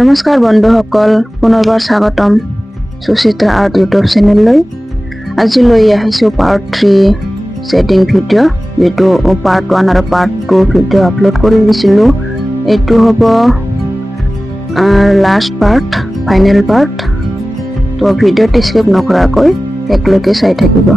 নমস্কাৰ বন্ধুসকল, পুনৰবাৰ স্বাগতম সুচিত্ৰা আৰ্ট ইউটিউব চেনেললৈ। আজি লৈ আহিছোঁ পাৰ্ট 3 শেডিং ভিডিঅ', যেটো পাৰ্ট 1 আৰু পাৰ্ট 2 ভিডিঅ' আপলোড কৰি দিছিলোঁ। এইটো হ'ব লাষ্ট পাৰ্ট, ফাইনেল পাৰ্ট। তো ভিডিঅ'টি স্কিপ নকৰাকৈ একলৈকে চাই থাকিব।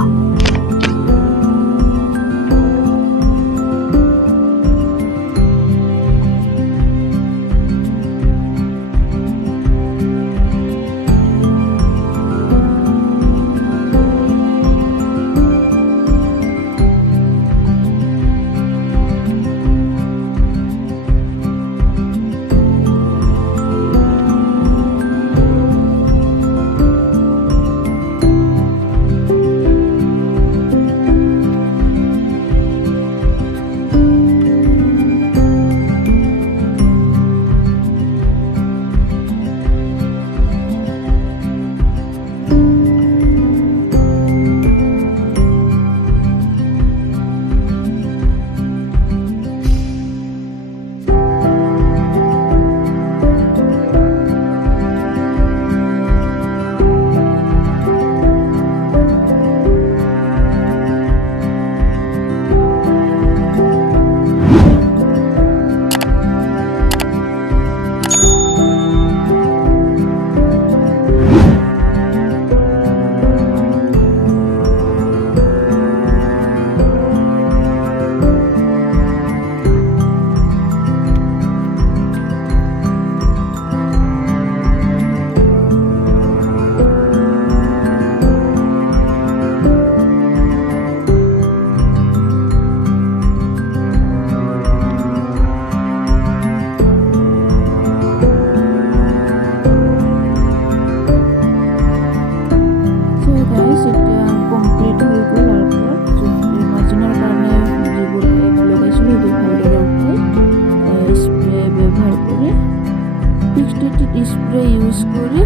স্প্ৰে ইউজ কৰে